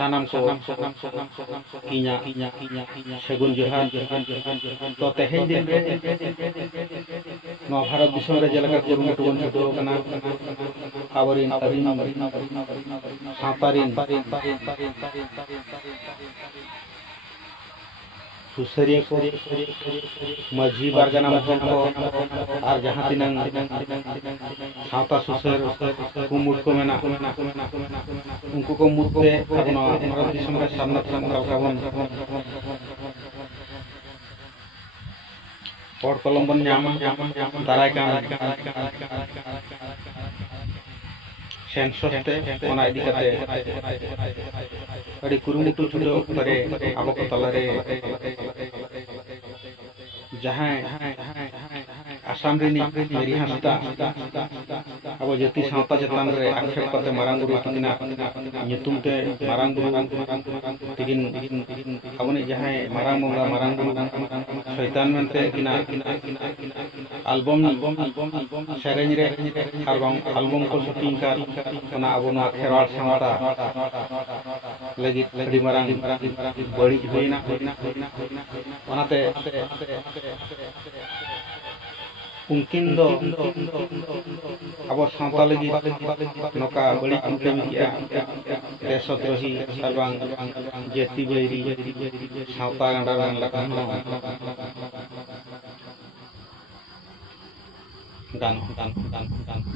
सानाम को इnya सेगुन जोहार तो तेहें दिन रे भारत दिसम रे जेलका कुरुमुटु बन छुटो कना आवरिन सातारिन सुसरिया को माझी बारगाना महल को और जहाँ तिनंग सावता सुसर कुमुट को मेना उनको को मुद्दे अपना भारत दिसम रे सामना काबन और कोलंबन न्यामा दाराय कान सेंसस ते ओना इदी कते अड़ी कुरुमुटु छुटो परे आबो को तलारे जहां आसाम रिनी मेरी हस्ता अब जति सावता चेतान रे आक्षेप करते मारांग गुरु तिना nyutum te marang guru tikin aboni jahai marang bonga marang guru shaitan mente kina album sereny re album ko shooting kar ona abona kherwal samata lagi adi marang badi hoina onate mungkin do abo सावता लगी नोका बड़ी कमी किया देशद्रोही सरबांग जेती berry सावता गंडारान गान